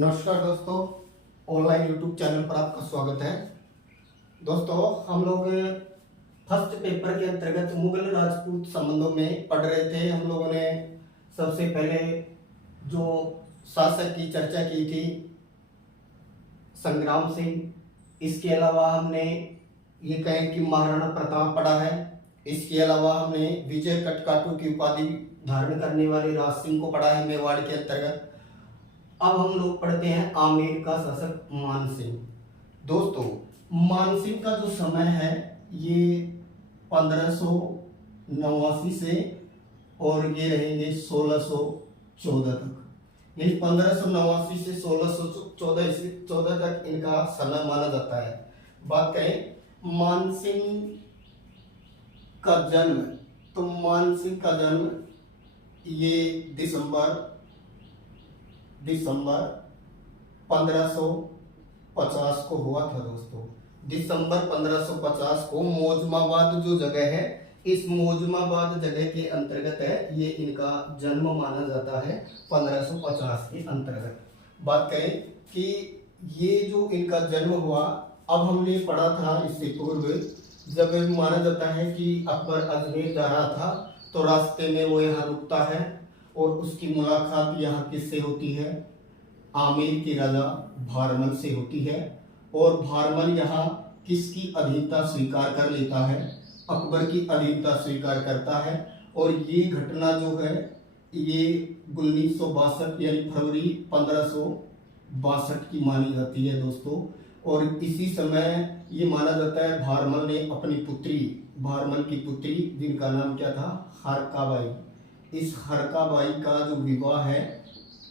नमस्कार दोस्तों, online YouTube channel पर आपका स्वागत है। दोस्तों, हम लोग फर्स्ट पेपर के अंतर्गत मुगल राजपूत संबंधों में पढ़ रहे थे। हम लोगों ने सबसे पहले जो शासक की चर्चा की थी संग्राम सिंह। इसके अलावा हमने ये कहें कि महाराणा प्रताप पढ़ा है। इसके अलावा हमने विजय कटकाटू की उपाधि धारण करने वाले राज सिंह को पढ़ा है मेवाड़ के अंतर्गत। अब हम लोग पढ़ते हैं आमेर का शासक मानसिंह। दोस्तों, मानसिंह का जो समय है ये 1589 से और ये रहेंगे 1614 तक। यानी 1589 से 1614 तक इनका समय माना जाता है। बात करें मानसिंह का जन्म, तो मानसिंह का जन्म ये दिसंबर 1550 को हुआ था। दोस्तों, दिसंबर 1550 को मौजमाबाद जो जगह है, इस मौजमाबाद जगह के अंतर्गत है ये इनका जन्म माना जाता है 1550 के अंतर्गत। बात करें कि ये जो इनका जन्म हुआ, अब हमने पढ़ा था इससे पूर्व, जब माना जाता है कि अकबर अजमेर जा रहा था तो रास्ते में वो यहाँ रुकता है और उसकी मुलाकात यहाँ किससे होती है? आमेर के राजा भारमल से होती है। और भारमल यहाँ किसकी अधीनता स्वीकार कर लेता है? अकबर की अधीनता स्वीकार करता है। और ये घटना जो है ये 1962 यानी फरवरी 1562 की मानी जाती है दोस्तों। और इसी समय ये माना जाता है भारमल ने अपनी पुत्री, भारमल की पुत्री जिनका नाम क्या था? हरकाबाई। इस हरकाबाई का जो विवाह है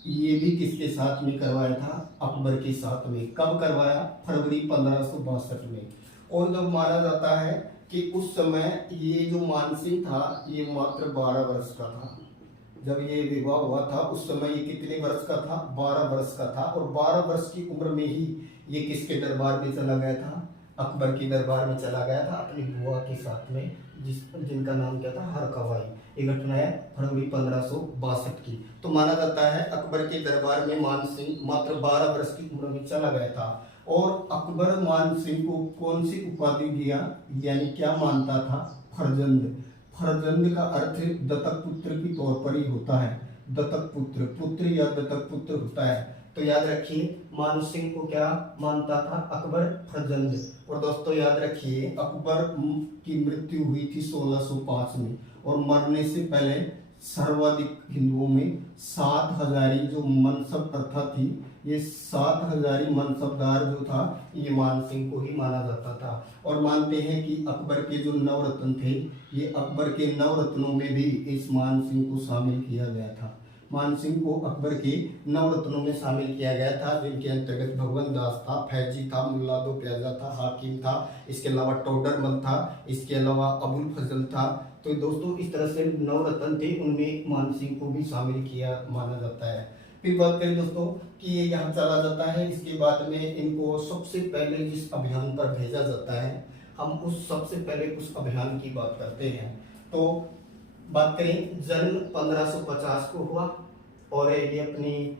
ये भी किसके साथ में करवाया था? अकबर के साथ में। कब करवाया? फरवरी 1562 में। और जब माना जाता है कि उस समय ये जो मानसिंह था ये मात्र 12 वर्ष का था। जब ये विवाह हुआ था उस समय ये कितने वर्ष का था? 12 वर्ष का था। और 12 वर्ष की उम्र में ही ये किसके दरबार में चला गया था? अकबर के दरबार में चला गया था अपनी बुआ के साथ में, जिनका नाम क्या था? हरकाबाई। ये घटना है फरवरी 1562 की। तो माना जाता है अकबर के दरबार में मानसिंह मात्र 12 वर्ष की उम्र में चला गया था। और अकबर मानसिंह को कौन सी उपाधि दिया, यानी क्या मानता था? फरजंद। फरजंद का अर्थ दत्तक पुत्र की तौर पर ही होता है। दत्तक पुत्र, पुत्र या दत्तक पुत्र होता है। तो याद रखिए मानसिंह को क्या मानता था? अकबर फरजंद। और दोस्तों याद रखिए अकबर की मृत्यु हुई थी 1605 में। और मरने से पहले सर्वाधिक हिंदुओं में 7 हजारी जो मनसब प्रथा थी, ये 7 हजारी मनसबदार जो था ये मानसिंह को ही माना जाता था। और मानते हैं कि अकबर के जो नवरत्न थे, ये अकबर के नवरत्नों में भी इस मानसिंह को शामिल किया गया था। मानसिंह को अकबर के नवरत्नों में शामिल किया गया था, जिनके अंतर्गत भगवंत दास था, फैजी था, मुल्ला दो प्याजा था, हाकिम था, इसके अलावा टोडरमल था, इसके अलावा अबुल फजल था। तो दोस्तों इस तरह से नवरत्न थे, उनमें मानसिंह को भी शामिल किया माना जाता है। फिर बात करें दोस्तों कि ये यहाँ चला जाता है, इसके बाद में इनको सबसे पहले जिस अभियान पर भेजा जाता है, हम उस सबसे पहले उस अभियान की बात करते हैं। तो बात करें जन्म 1550 को हुआ। और ये अपनी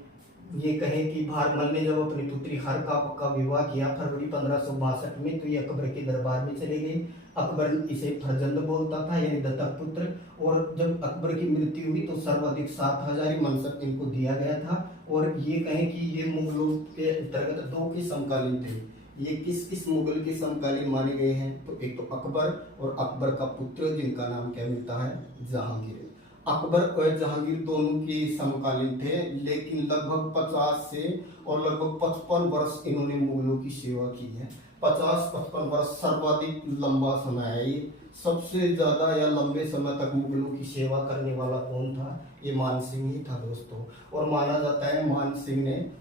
ये कहें कि भारमल ने जब अपनी पुत्री हरका का विवाह किया फरवरी 1562 में, तो ये अकबर के दरबार में चले गई। अकबर इसे फरजंद बोलता था, यानी दत्तक पुत्र। और जब अकबर की मृत्यु हुई तो सर्वाधिक 7 हजारी मनसब इनको दिया गया था। और ये कहें कि ये मुगलों के अंतर्गत 2 के समकालीन थे। ये किस मुगल के समकालीन माने गए हैं? तो एक तो अकबर और अकबर का पुत्र जिनका नाम क्या मिलता है? जहांगीर। अकबर और जहांगीर दोनों के समकालीन थे, लेकिन लगभग 50 से और लगभग 55 वर्ष इन्होंने मुगलों की सेवा की है। 50-55 वर्ष सर्वाधिक लंबा समय है। ये सबसे ज्यादा या लंबे समय तक मुगलों की सेवा करने वाला कौन था? ये मानसिंह ही था दोस्तों। और माना जाता है मानसिंह ने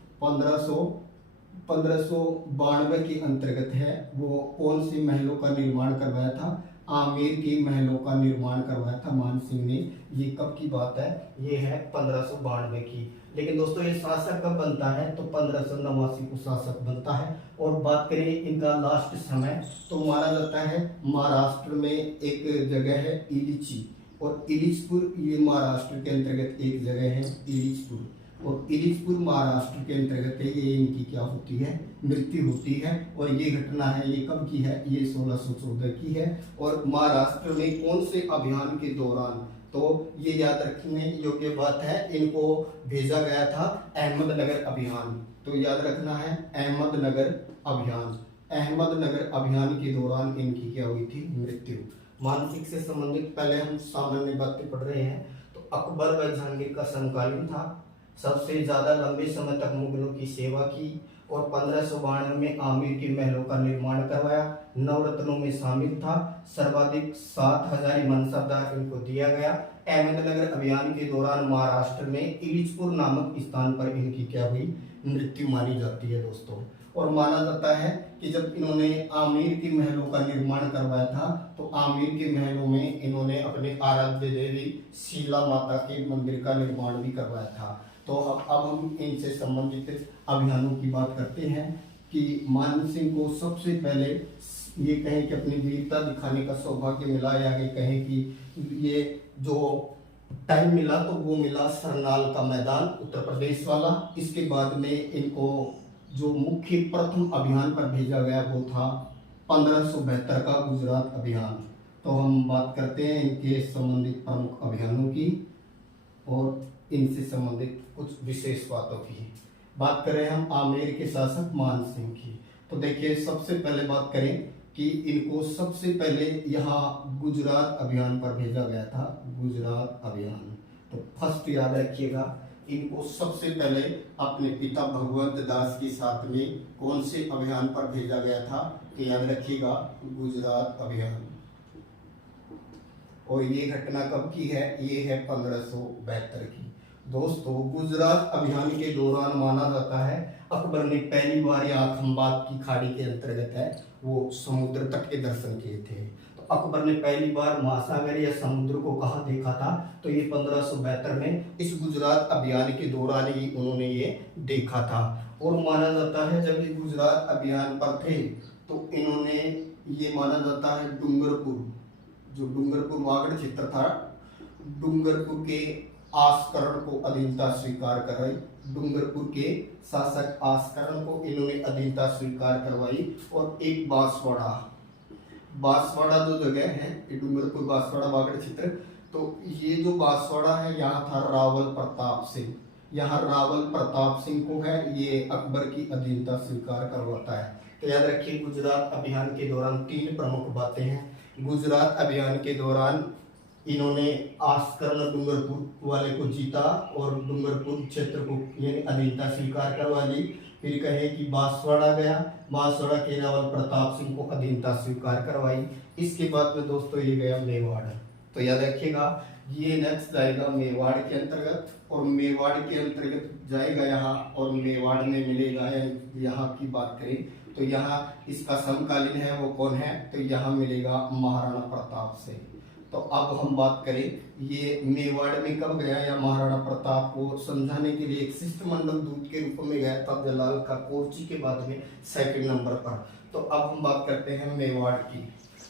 1592 के अंतर्गत है वो कौन सी महलों का निर्माण करवाया था? आमेर के महलों का निर्माण करवाया था मानसिंह ने। ये कब की बात है? ये है 1592 की। लेकिन दोस्तों ये शासक कब बनता है? तो 1589 को शासक बनता है। और बात करें इनका लास्ट समय, तो माना जाता है महाराष्ट्र में एक जगह है इलिची, और इलिचपुर ये महाराष्ट्र के अंतर्गत एक जगह है इलिचपुर। और इलिचपुर महाराष्ट्र के अंतर्गत है। ये इनकी क्या होती है, मृत्यु होती है। और ये घटना है, ये कब की है, ये 1614 की है। और महाराष्ट्र में कौन से अभियान के दौरान, तो ये याद रखने योग्य बात है, इनको भेजा गया था अहमदनगर अभियान। तो याद रखना है अहमदनगर अभियान। अहमदनगर अभियान के दौरान इनकी क्या हुई थी, मृत्यु। मानसिक से संबंधित पहले हम सामान्य बातें पढ़ रहे हैं। तो अकबर व जहांगीर का समकालीन था, सबसे ज्यादा लंबे समय तक मुगलों की सेवा की और 1592 में आमिर के महलों का निर्माण करवाया। नवरत्नों में शामिल था, सर्वाधिक 7000 मनसबदार इनको दिया गया। अहमदनगर अभियान के दौरान महाराष्ट्र में इलिचपुर नामक स्थान पर इनकी क्या हुई, मृत्यु मानी जाती है दोस्तों। और माना जाता है कि जब इन्होंने आमिर के महलों का निर्माण करवाया था, तो आमिर के महलों में इन्होंने अपने आराध्य देवी शीला माता के मंदिर का निर्माण भी करवाया था। तो अब हम इनसे संबंधित अभियानों की बात करते हैं कि मान सिंह को सबसे पहले ये कहें कि अपनी वीरता दिखाने का सौभाग्य मिला, या ये कहें कि ये जो टाइम मिला तो वो मिला सरनाल का मैदान, उत्तर प्रदेश वाला। इसके बाद में इनको जो मुख्य प्रथम अभियान पर भेजा गया वो था 1572 का गुजरात अभियान। तो हम बात करते हैं इनके संबंधित प्रमुख अभियानों की और इनसे संबंधित कुछ विशेष बातों की। बात करें हम आमेर के शासक मान सिंह की, तो देखिए सबसे पहले बात करें कि इनको सबसे पहले यहाँ गुजरात अभियान पर भेजा गया था, गुजरात अभियान। तो फर्स्ट याद रखिएगा, इनको सबसे पहले अपने पिता भगवंत दास के साथ में कौन से अभियान पर भेजा गया था, तो याद रखिएगा गुजरात अभियान। और ये घटना कब की है, ये है 1572 की। दोस्तों गुजरात अभियान के दौरान माना जाता है अकबर ने पहली बार यहाँ खंबात की खाड़ी के अंतर्गत है वो समुद्र तट के दर्शन किए थे। तो अकबर ने पहली बार महासागर या समुद्र को कहाँ देखा था, तो ये 1572 में इस गुजरात अभियान के दौरान ही उन्होंने ये देखा था। और माना जाता है जब ये गुजरात अभियान पर थे तो इन्होंने, ये माना जाता है डूंगरपुर, जो डूंगरपुर वागड़ क्षेत्र था, डूंगरपुर के आस्करण को अधीनता स्वीकार कराई। डूंगरपुर के शासक आस्करण को इन्होंने अधीनता स्वीकार करवाई। और एक बांसवाड़ा, बांसवाड़ा जो जगह है ये डूंगरपुर बांसवाड़ा वागड़ क्षेत्र, तो ये जो बांसवाड़ा है यहाँ था रावल प्रताप सिंह, यहाँ रावल प्रताप सिंह को है ये अकबर की अधीनता स्वीकार करवाता है। तो याद रखिए गुजरात अभियान के दौरान तीन प्रमुख बातें हैं। गुजरात अभियान के दौरान इन्होंने आस्करण डूंगरपुर वाले को जीता और डूंगरपुर क्षेत्र को यानी अधीनता स्वीकार करवा ली। फिर कहे कि बांसवाड़ा गया, बांसवाड़ा के रावल प्रताप सिंह को अधीनता स्वीकार करवाई। इसके बाद में दोस्तों ये गया मेवाड़। तो याद रखिएगा ये नेक्स्ट जाएगा मेवाड़ के अंतर्गत, और मेवाड़ के अंतर्गत जाएगा यहाँ, और मेवाड़ में मिलेगा यहाँ की बात करें तो यहाँ इसका समकालीन है वो कौन है, तो यहाँ मिलेगा महाराणा प्रताप से। तो अब हम बात करें ये मेवाड़ में कब गया, या महाराणा प्रताप को समझाने के लिए एक शिष्टमंडल दूत के रूप में गया था जलाल का कोर्ची के बाद में सेकंड नंबर पर। तो अब हम बात करते हैं मेवाड़ की।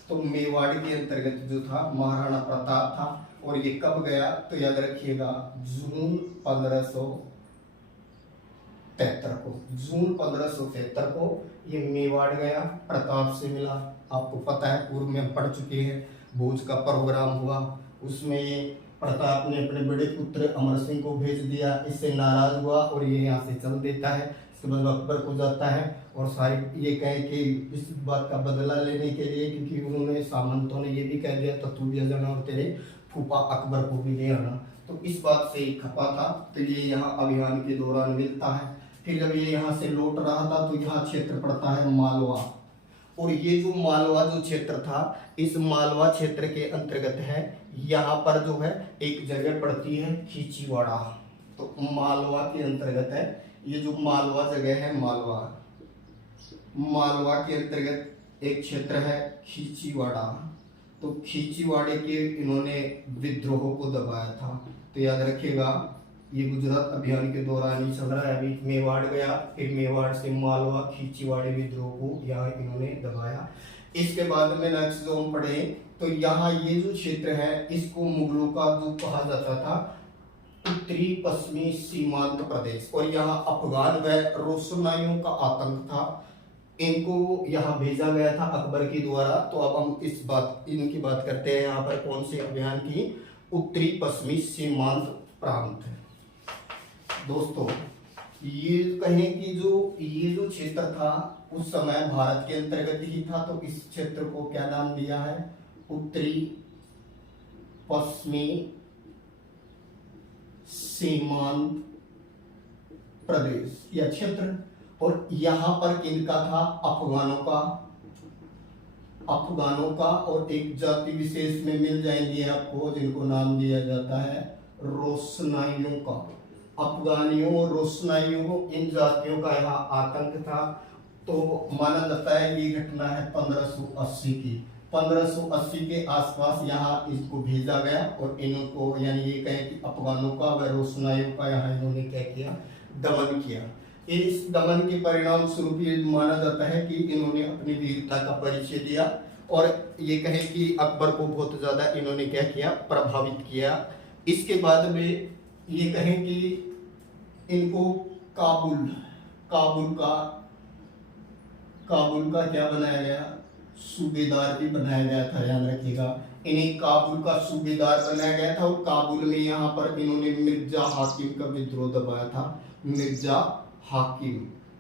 तो मेवाड़ के अंतर्गत जो था महाराणा प्रताप था, और ये कब गया, तो याद रखिएगा जून 1573 को, जून 1573 को ये मेवाड़ गया, प्रताप से मिला। आपको पता है पूर्व में हम पढ़ चुके हैं, भोज का प्रोग्राम हुआ, उसमें ये प्रताप ने अपने बड़े पुत्र अमर सिंह को भेज दिया, इससे नाराज हुआ और ये यहाँ से चल देता है। इसके बाद अकबर को जाता है और सारी ये कहे कि इस बात का बदला लेने के लिए, क्योंकि उन्होंने सामंतों ने ये भी कह दिया तो तू भी आ जाना और तेरे फूफा अकबर को भी ले आना। तो इस बात से खपा था, तो ये यहाँ अभियान के दौरान मिलता है। फिर जब ये यहाँ से लौट रहा था तो यहाँ क्षेत्र पड़ता है मालवा, और ये जो मालवा जो क्षेत्र था, इस मालवा क्षेत्र के अंतर्गत है, यहाँ पर जो है एक जगह पड़ती है खींचीवाड़ा। तो मालवा के अंतर्गत है ये जो मालवा जगह है, मालवा, मालवा के अंतर्गत एक क्षेत्र है खींचीवाड़ा। तो खींचीवाड़े के इन्होंने विद्रोह को दबाया था। तो याद रखिएगा ये गुजरात अभियान के दौरान ही चल रहा है। अभी मेवाड़ गया, फिर मेवाड़ से मालवा खींचीवाड़े विद्रोह को यहाँ इन्होंने दबाया। इसके बाद में नेक्स्ट जो हम पढ़े तो यहाँ ये जो क्षेत्र है इसको मुगलों का जो कहा जाता था उत्तरी पश्चिमी सीमांत प्रदेश, और यहाँ अफगान व रोशनाइयों का आतंक था, इनको यहाँ भेजा गया था अकबर के द्वारा। तो अब हम इनकी बात करते हैं यहाँ पर कौन से अभियान की, उत्तरी पश्चिमी सीमांत प्रांत। दोस्तों ये कहें कि ये जो क्षेत्र था उस समय भारत के अंतर्गत ही था, तो इस क्षेत्र को क्या नाम दिया है, उत्तरी पश्चिमी सीमांत प्रदेश या क्षेत्र। और यहां पर किनका था, अफगानों का और एक जाति विशेष में मिल जाएंगे आपको जिनको नाम दिया जाता है रोशनाइयों का। अफगानियों और रोशनाइयों, इन जातियों का यहाँ आतंक था। तो माना जाता है ये घटना है 1580 की। 1580 के आसपास यहाँ इसको भेजा गया और इनको, यानी ये कहें कि अफगानों का व रोशनाइयों का यहाँ इन्होंने क्या किया, दमन किया। इस दमन के परिणाम स्वरूप ये माना जाता है कि इन्होंने अपनी वीरता का परिचय दिया और ये कहें कि अकबर को बहुत ज्यादा इन्होंने क्या किया, प्रभावित किया। इसके बाद में ये कहें कि इनको काबुल का क्या बनाया गया, सूबेदार भी बनाया गया था, याद रखिएगा। इन्हें काबुल का सूबेदार बनाया गया था और काबुल में यहाँ पर इन्होंने मिर्जा हाकिम का विद्रोह दबाया था।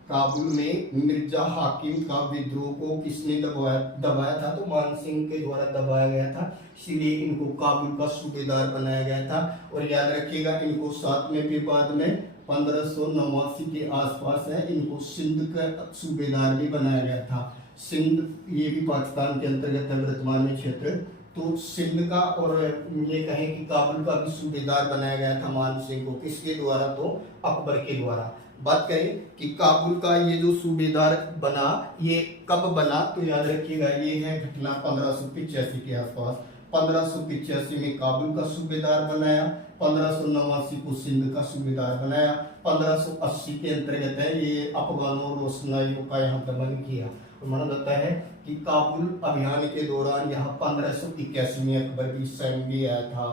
काबुल में मिर्जा हाकिम का विद्रोह को किसने दबाया था, तो मान सिंह के द्वारा दबाया गया था, इसीलिए इनको काबुल का सूबेदार बनाया गया था। और याद रखिएगा इनको साथ में भी बाद में 1589 के आसपास है इनको सिंध का सूबेदार भी बनाया गया था। सिंध ये भी पाकिस्तान के अंतर्गत है वर्तमान में क्षेत्र, तो सिंध का और ये कहें कि काबुल का भी सूबेदार बनाया गया था मान सिंह को, किसके द्वारा, तो अकबर के द्वारा। बात करें कि काबुल का ये जो सूबेदार बना ये कब बना, तो याद रखिएगा ये है घटना 1585 के आसपास। 1585 में काबुल का सूबेदार बनाया, 1589 को सिंध का सूबेदार बनाया, 1580 के अंतर्गत है ये अफगानों और रोशनाइयों का यहाँ दमन किया। तो माना जाता है कि काबुल अभियान के दौरान यहाँ 1581 में अकबर भी स्वयं भी आया था।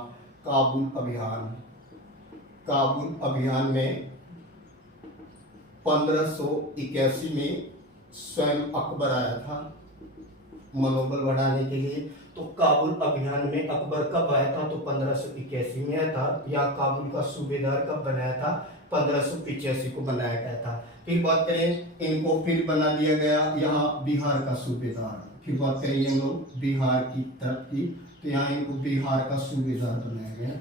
काबुल अभियान में 1581 में स्वयं अकबर आया था मनोबल बढ़ाने के लिए। तो काबुल अभियान में अकबर कब आया था, तो 1581 में आया था। या काबुल का सूबेदार कब बनाया था, 1585 को बनाया गया था। फिर बात करें इनको फिर बना दिया गया यहाँ बिहार का सूबेदार। फिर बात करें हम लोग बिहार की तरफ की, तो यहाँ इनको बिहार का सूबेदार बनाया गया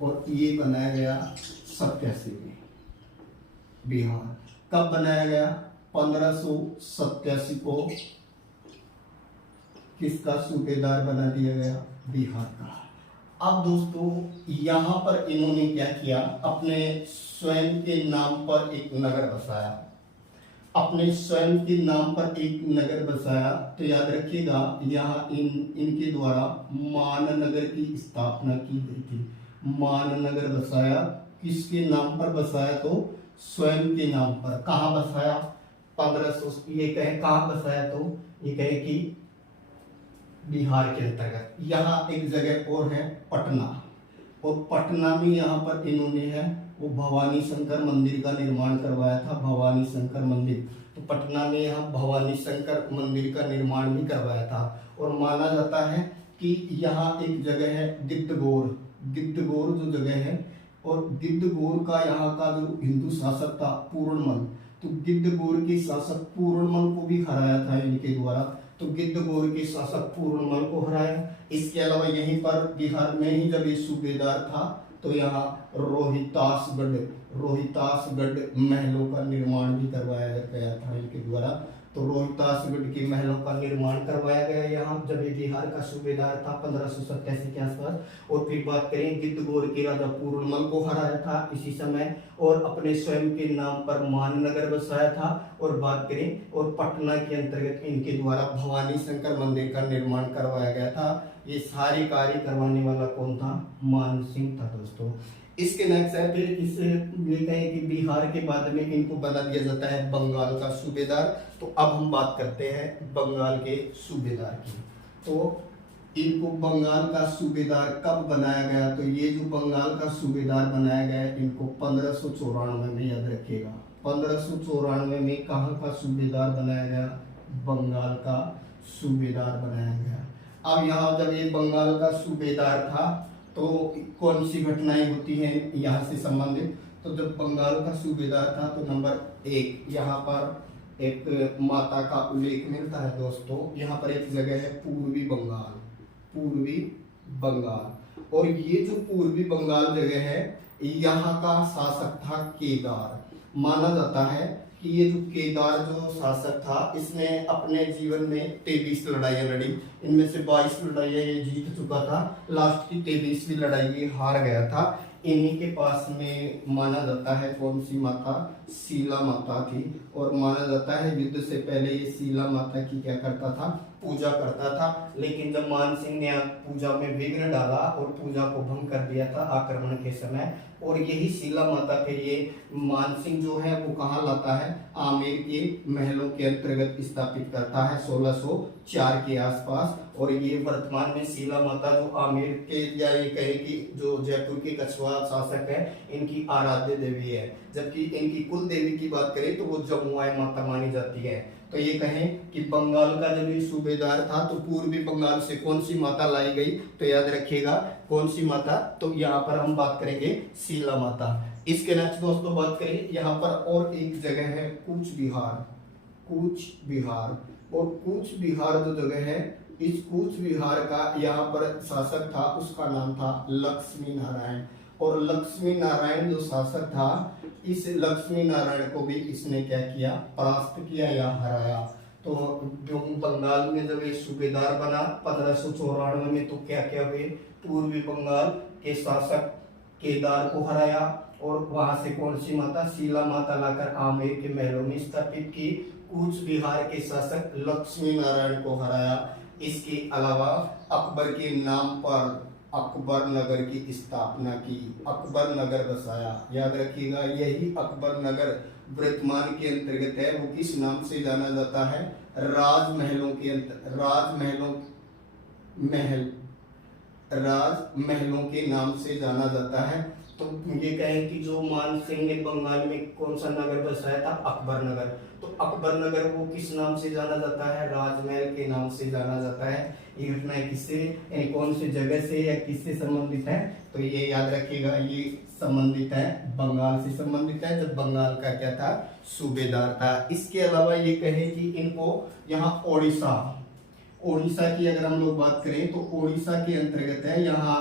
और ये बनाया गया 87 में। बिहार कब बनाया गया, 1587 को किसका सूबेदार बना दिया गया, बिहार का। अब दोस्तों यहाँ पर इन्होंने क्या किया, अपने स्वयं के नाम पर एक नगर बसाया। अपने स्वयं के नाम पर एक नगर बसाया, तो याद रखिएगा यहाँ इनके द्वारा मान नगर की स्थापना की गई थी। मान नगर बसाया, किसके नाम पर बसाया, तो स्वयं के नाम पर। कहाँ बसाया, 1500 ये कहे कहाँ बसाया, तो ये कहे कि बिहार के अंतर्गत। यहाँ एक जगह और है पटना, और पटना में यहाँ पर इन्होंने है वो भवानी शंकर मंदिर का निर्माण करवाया था। भवानी शंकर मंदिर, तो पटना में यहाँ भवानी शंकर मंदिर का निर्माण भी करवाया था। और माना जाता है कि यहाँ एक जगह है गिद्धगोर जो जगह है, और गिद्धगोर का यहाँ का जो हिंदू शासक था पूर्णमल, तो गिद्धगोर के शासक पूर्णमल को भी हराया था इनके द्वारा। तो गिद्धगोर के शासक पूर्णमल को हराया। इसके अलावा यहीं पर बिहार में ही जब ये सूबेदार था तो यहाँ रोहितासगढ़ महलों का निर्माण भी करवाया गया था इनके द्वारा। तो रोहितासगढ़ के महलों का निर्माण करवाया गया यहाँ जब ये बिहार का सूबेदार था 1587 के आसपास। और फिर बात करें गिद्धगोर के राजा पूर्णमल को हराया था इसी समय, और अपने स्वयं के नाम पर माननगर बसाया था। और बात करें और पटना के अंतर्गत इनके द्वारा भवानी शंकर मंदिर का निर्माण करवाया गया था। ये सारे कार्य करवाने वाला कौन था, मान सिंह था दोस्तों। इसके नेक्स्ट है फिर इसे मिलते हैं कि बिहार के बाद में इनको बना दिया जाता है बंगाल का सूबेदार। तो अब हम बात करते हैं बंगाल के सूबेदार की। तो इनको बंगाल का सूबेदार कब बनाया गया? तो ये जो बंगाल का सूबेदार बनाया गया इनको 1594 में, याद रखिएगा। 1594 में कहाँ का सूबेदार बनाया गया? बंगाल का सूबेदार बनाया गया। अब यहाँ जब ये बंगाल का सूबेदार था तो कौन सी घटनाएं होती हैं यहाँ से संबंधित? तो जब बंगाल का सूबेदार था तो नंबर 1 यहाँ पर एक माता का उल्लेख मिलता है दोस्तों। यहाँ पर एक जगह है पूर्वी बंगाल, पूर्वी बंगाल। और ये जो पूर्वी बंगाल जगह है यहाँ का शासक था केदार। माना जाता है कि ये जो केदार जो शासक था इसने अपने जीवन में 23 लड़ाइयां लड़ी, इनमें से 22 लड़ाइयां ये जीत चुका था, लास्ट की 23वीं लड़ाई ये हार गया था। इन्हीं के पास में माना जाता है कौन सी माता? शीला माता थी। और माना जाता है युद्ध से पहले ये शीला माता की क्या करता था? पूजा करता था। लेकिन जब मानसिंह ने पूजा में विघ्न डाला और पूजा को भंग कर दिया था आक्रमण के समय, और यही शीला माता फिर ये मानसिंह जो है वो कहाँ लाता है? आमेर के महलों के अंतर्गत स्थापित करता है 1604 के आसपास। और ये वर्तमान में शीला माता जो आमेर के, या ये कहे कि जो जयपुर के कछुआ शासक है, इनकी आराध्य देवी है। जबकि इनकी कुल देवी की बात करें तो वो जमुआई माता मानी जाती है। तो ये कहें कि बंगाल का जब ये सूबेदार था तो पूर्वी बंगाल से कौन सी माता लाई गई? तो याद रखिएगा कौन सी माता? तो यहाँ पर हम बात करेंगे शीला माता। इसके नेक्स्ट दोस्तों बात करें यहाँ पर और एक जगह है कूच बिहार, कूच बिहार। और कूच बिहार जो जगह है, इस कूच बिहार का यहाँ पर शासक था, उसका नाम था लक्ष्मी नारायण। और लक्ष्मी नारायण जो शासक था, इस लक्ष्मी नारायण को भी इसने क्या किया? परास्त किया या हराया। तो जो बंगाल में जब ये सूबेदार बना 1594 में, तो क्या क्या हुए? पूर्वी बंगाल के शासक केदार को हराया और वहां से कौन सी माता? शीला माता लाकर आमेर के महलों में स्थापित की। कूच बिहार के शासक लक्ष्मी नारायण को हराया। इसके अलावा अकबर के नाम पर अकबर नगर की स्थापना की, अकबर नगर बसाया। याद रखिएगा यही अकबर नगर वर्तमान के अंतर्गत है। वो किस नाम से जाना जाता है? राजमहलों के राजमहलों के नाम से जाना जाता है। तो ये कहें कि जो मानसिंह ने बंगाल में कौन सा नगर बसाया था? अकबर नगर। तो अकबर नगर वो किस नाम से जाना जाता है? राजमहल के नाम से जाना जाता है। ये घटनाएं किससे, कौन सी जगह से या किससे संबंधित है? तो ये याद रखिएगा, ये संबंधित है बंगाल से संबंधित है, जब बंगाल का क्या था? सूबेदार था। इसके अलावा ये कहें कि इनको यहाँ उड़ीसा की अगर हम लोग बात करें तो उड़ीसा के अंतर्गत है। यहाँ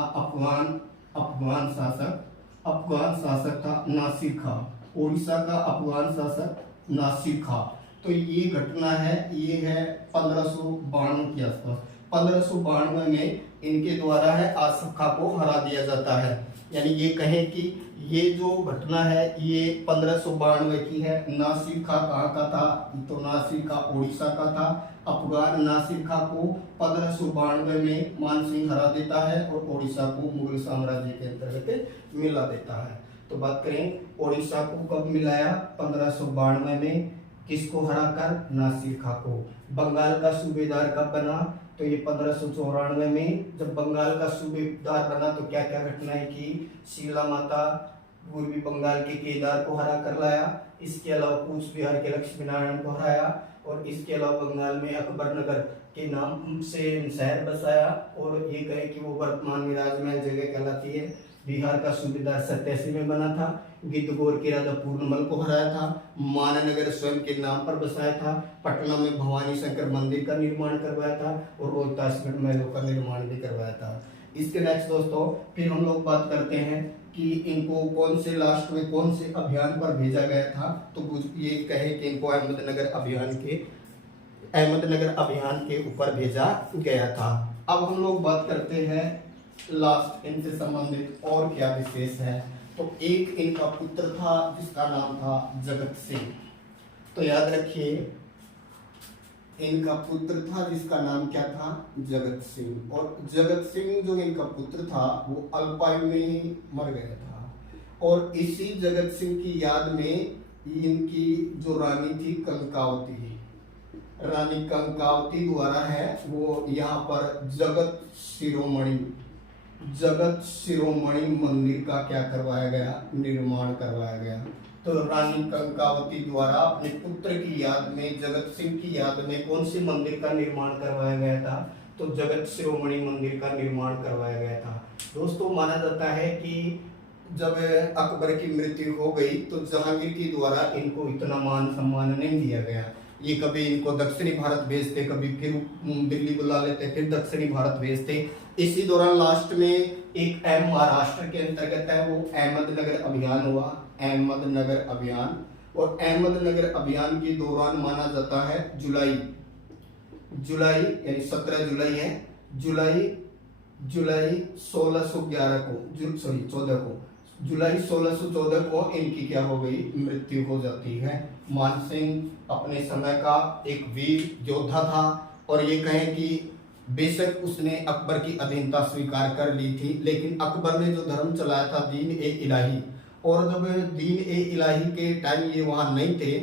अफगान शासक था नासिर खां। उड़ीसा का अफगान शासक नासिर खां। तो ये घटना है, ये है 1592 के आसपास। 1592 में इनके द्वारा है आसिफ खां को हरा दिया जाता है। यानी ये कहें कि ये जो घटना है ये 1592 की है। नासिर खां कहाँ का था? तो नासिर खां उड़ीसा का था। अफगान नासिर खां को 1592 में मानसिंह हरा देता है और उड़ीसा को मुगल साम्राज्य के अंतर्गत मिला देता है। तो बात करें उड़ीसा को कब मिलाया? 1592 में। किसको हराकर? नासिर खां को। बंगाल का सूबेदार कब बना? तो ये 1594 में जब बंगाल का सूबेदार बना तो क्या क्या घटनाएं की? शीला माता पूर्वी बंगाल के केदार को हरा कर लाया। इसके अलावा कूच बिहार के लक्ष्मी नारायण को हराया। और इसके अलावा बंगाल में अकबर नगर के नाम से शहर बसाया। और ये कहे कि वो वर्तमान में राजमहल जगह कहलाती है। बिहार का सूबेदार 87 में बना था। गिद्धगोर के राजा पूर्णमल को हराया था। माननगर स्वयं के नाम पर बसाया था। पटना में भवानी शंकर मंदिर का निर्माण करवाया था और रोहतास में महलों का निर्माण भी करवाया था। इसके नेक्स्ट दोस्तों फिर हम लोग बात करते हैं कि इनको कौन से लास्ट में कौन से अभियान पर भेजा गया था। तो ये कहे कि इनको अहमदनगर अभियान के ऊपर भेजा गया था। अब हम लोग बात करते हैं लास्ट इनसे संबंधित और क्या विशेष है। तो एक इनका पुत्र था जिसका नाम था जगत सिंह। तो याद रखिए इनका पुत्र था जिसका नाम क्या था? जगत सिंह। और जगत सिंह जो इनका पुत्र था वो अल्पायु में ही मर गया था। और इसी जगत सिंह की याद में इनकी जो रानी थी कंकावती, रानी कंकावती द्वारा है वो यहाँ पर जगत शिरोमणि मंदिर का क्या करवाया गया, निर्माण करवाया गया। तो रानी कंकावती द्वारा अपने पुत्र की याद में, जगत सिंह की याद में कौन से मंदिर का निर्माण करवाया गया था, तो जगत शिरोमणि मंदिर का निर्माण करवाया गया था। दोस्तों माना जाता है कि जब अकबर की मृत्यु हो गई तो जहांगीर के द्वारा इनको इतना मान सम्मान नहीं दिया गया। ये कभी इनको दक्षिणी भारत भेजते, कभी फिर दिल्ली बुला लेते, फिर दक्षिणी भारत भेजते। इसी दौरान लास्ट में एक महाराष्ट्र के अंतर्गत है वो अहमदनगर अभियान हुआ, अहमदनगर अभियान। और अहमदनगर अभियान के दौरान माना जाता है जुलाई यानी 17 जुलाई है, जुलाई 1611 को, सॉरी 14 को, जुलाई 1614 को इनकी क्या हो गई, मृत्यु हो जाती है। मानसिंह अपने समय का एक वीर योद्धा था और ये कहें कि बेशक उसने अकबर की अधीनता स्वीकार कर ली थी, लेकिन अकबर ने जो धर्म चलाया था दीन ए इलाही, और जब दीन ए इलाही के टाइम ये वहां नहीं थे,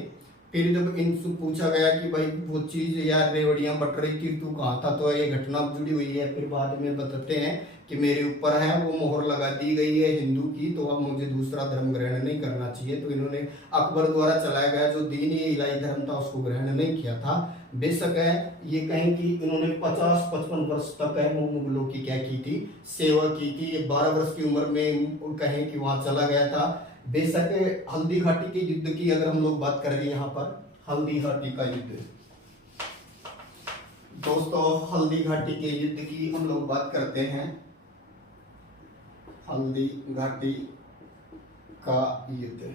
फिर जब इनसे पूछा गया कि भाई वो चीज यार रेवड़ियां बट रही थी तू कहाँ था, तो ये घटना जुड़ी हुई है। फिर बाद में बताते हैं कि मेरे ऊपर है वो मोहर लगा दी गई है हिंदू की, तो अब मुझे दूसरा धर्म ग्रहण नहीं करना चाहिए। तो इन्होंने अकबर द्वारा चलाया गया जो दीन ए इलाही धर्म था उसको ग्रहण नहीं किया था। बेशक है ये कहें कि इन्होंने 50-55 वर्ष तक है वो मुगलों की क्या की थी, सेवा की थी। ये 12 वर्ष की उम्र में कहें कि वहां चला गया था। बेशक हल्दी घाटी के युद्ध की अगर हम लोग बात करें, यहाँ पर हल्दी घाटी का युद्ध, दोस्तों हल्दी घाटी के युद्ध की हम लोग बात करते हैं। हल्दी घाटी का युद्ध,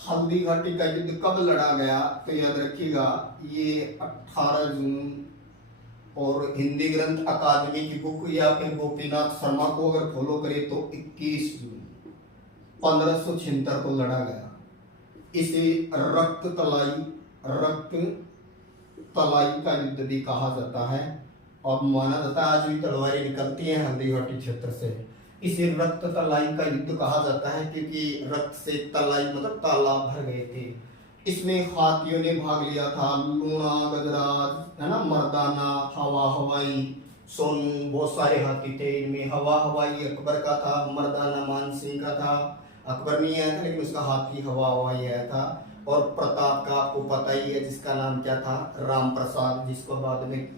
हल्दी घाटी का युद्ध कब लड़ा गया, तो याद रखिएगा ये 18 जून, और हिंदी ग्रंथ अकादमी की बुक या फिर गोपीनाथ शर्मा को अगर फॉलो करें तो 21 जून 1576 को लड़ा गया। इसे रक्त तलाई का युद्ध भी कहा जाता है, और माना जाता है आज भी तलवारें निकलती हैं हल्दी घाटी क्षेत्र से। इसे रक्त तलाई का युद्ध कहा जाता है क्योंकि रक्त से तलाई मतलब तालाब भर गए थे। इसमें हाथियों ने भाग लिया था, लूणा, गजराज है ना, मर्दाना, हवाई, सोनू, बहुत सारे हाथी थे। इनमें हवाई अकबर का था, मर्दाना मानसिंह का था। अकबर नहीं आया था लेकिन उसका हाथी हवाई आया था। और प्रताप का आपको पता ही है जिसका नाम क्या था, राम प्रसाद, जिसको बाद में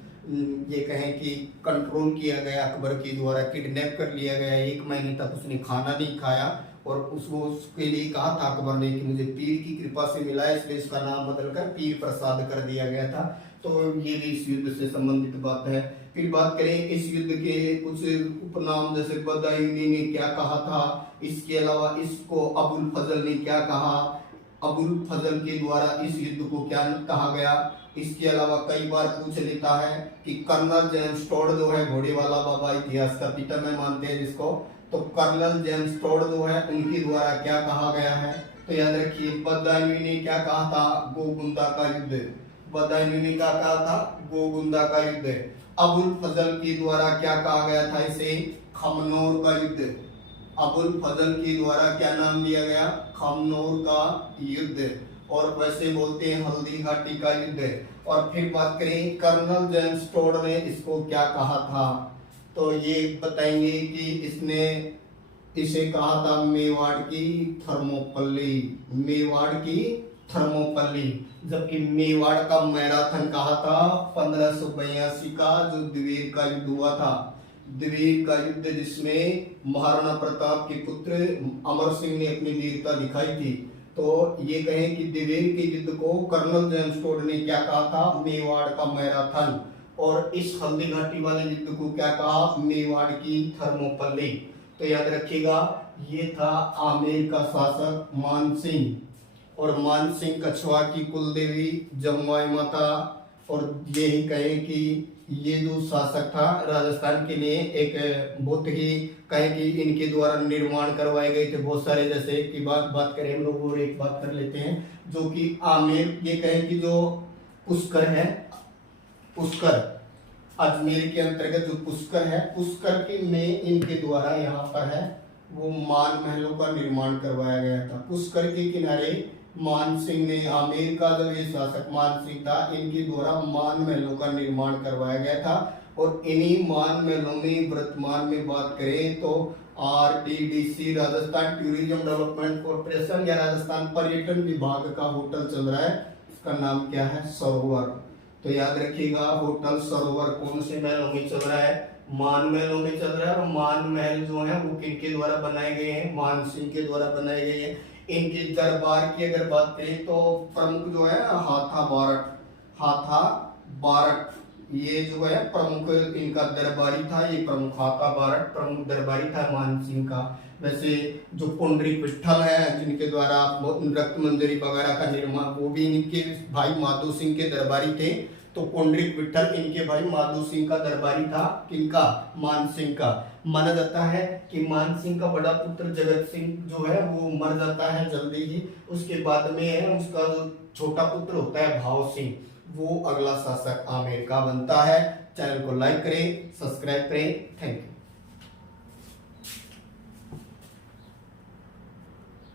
ये कहें कि कंट्रोल किया गया अकबर की द्वारा, किडनैप कर लिया गया। 1 महीने तक उसने खाना नहीं खाया और उसके लिए कहा था अकबर ने कि मुझे पीर की कृपा से मिला है, इसलिए इसका नाम बदलकर पीर प्रसाद कर दिया गया था। तो ये भी इस युद्ध से संबंधित बात है। फिर बात करें इस युद्ध के कुछ उपनाम, जैसे बदायूनी ने क्या कहा था, इसके अलावा इसको अबुल फजल ने क्या कहा, अबुल फजल के द्वारा इस युद्ध को क्या कहा गया। इसके अलावा कई बार पूछ लेता है कि कर्नल जेम्स टोड जो है घोड़े वाला बाबा, इतिहास का पिता में मानते हैं जिसको, तो कर्नल जेम्स टोड जो है उनके द्वारा क्या कहा गया है। तो याद रखिए बदायूनी ने क्या कहा था, गोगुंदा का युद्ध। बदायूनी ने क्या कहा था, गोगुंदा का युद्ध। अबुल फजल के द्वारा क्या कहा गया था, इसे खमनोर का युद्ध। अबुल फजल के द्वारा क्या नाम दिया गया, खमनोर का युद्ध। और वैसे बोलते हैं हल्दी घाटी का युद्ध। और फिर बात करें कर्नल जेम्स टोड ने इसको क्या कहा था, तो ये बताएंगे कि इसने इसे कहा था मेवाड़ की थर्मोपल्ली, मेवाड़ की थर्मोपल्ली। जबकि मेवाड़ का मैराथन कहा था 1582 का, जो द्वीर का युद्ध हुआ था, द्वीर का युद्ध जिसमें महाराणा प्रताप के पुत्र अमर सिंह ने अपनी वीरता दिखाई थी। तो ये कहें कि द्वीर के युद्ध को कर्नल जेम्स टोड ने क्या कहा था, मेवाड़ का मैराथन। और इस हल्दी घाटी वाले युद्ध को क्या कहा, मेवाड़ की थर्मोपल्ली। तो याद रखिएगा ये था आमेर का शासक मानसिंह, और मानसिंह कछवा की कुलदेवी जमवाई माता। और यही कहें कि ये जो शासक था राजस्थान के लिए एक बहुत ही कहें कि इनके द्वारा निर्माण करवाए गए थे बहुत सारे, जैसे की बात करें हम लोग और एक बात कर लेते हैं जो कि आमेर, ये कहें कि जो पुष्कर है, पुष्कर अजमेर के अंतर्गत जो पुष्कर है, पुष्कर के में इनके द्वारा यहाँ पर है वो मान महलों का निर्माण करवाया गया था। पुष्कर के किनारे मान सिंह ने, आमेर का जो ये शासक मान सिंह था, इनके द्वारा मान महलों का निर्माण करवाया गया था। और इन्हीं मान महलों में वर्तमान में बात करें तो RTDC Rajasthan tourism development corporation या राजस्थान पर्यटन विभाग का होटल चल रहा है। इसका नाम क्या है? सरोवर। तो याद रखिएगा, होटल सरोवर कौन से महलों में चल रहा है? मान महलों में चल रहा है। और मान महल जो है वो किनके द्वारा बनाए गए हैं? मान सिंह के द्वारा बनाए गए हैं। इनके दरबार की अगर बात करें तो प्रमुख जो है हाथा बारट, ये जो है प्रमुख इनका दरबारी था। ये प्रमुख हाथा बारट प्रमुख दरबारी था मान सिंह का। वैसे जो पुंडरीक विट्ठल है, जिनके द्वारा रक्त मंजरी वगैरह का निर्माण, वो भी इनके भाई माधो सिंह के दरबारी थे। तो पुंडरीक विट्ठल इनके भाई माधो सिंह का दरबारी था। किनका? मान सिंह का। माना जाता है कि मान सिंह का बड़ा पुत्र जगत सिंह जो है वो मर जाता है जल्दी ही। उसके बाद में उसका जो छोटा पुत्र होता है भाव सिंह, वो अगला शासक आमेर का बनता है। चैनल को लाइक करें, सब्सक्राइब करें। Thank you.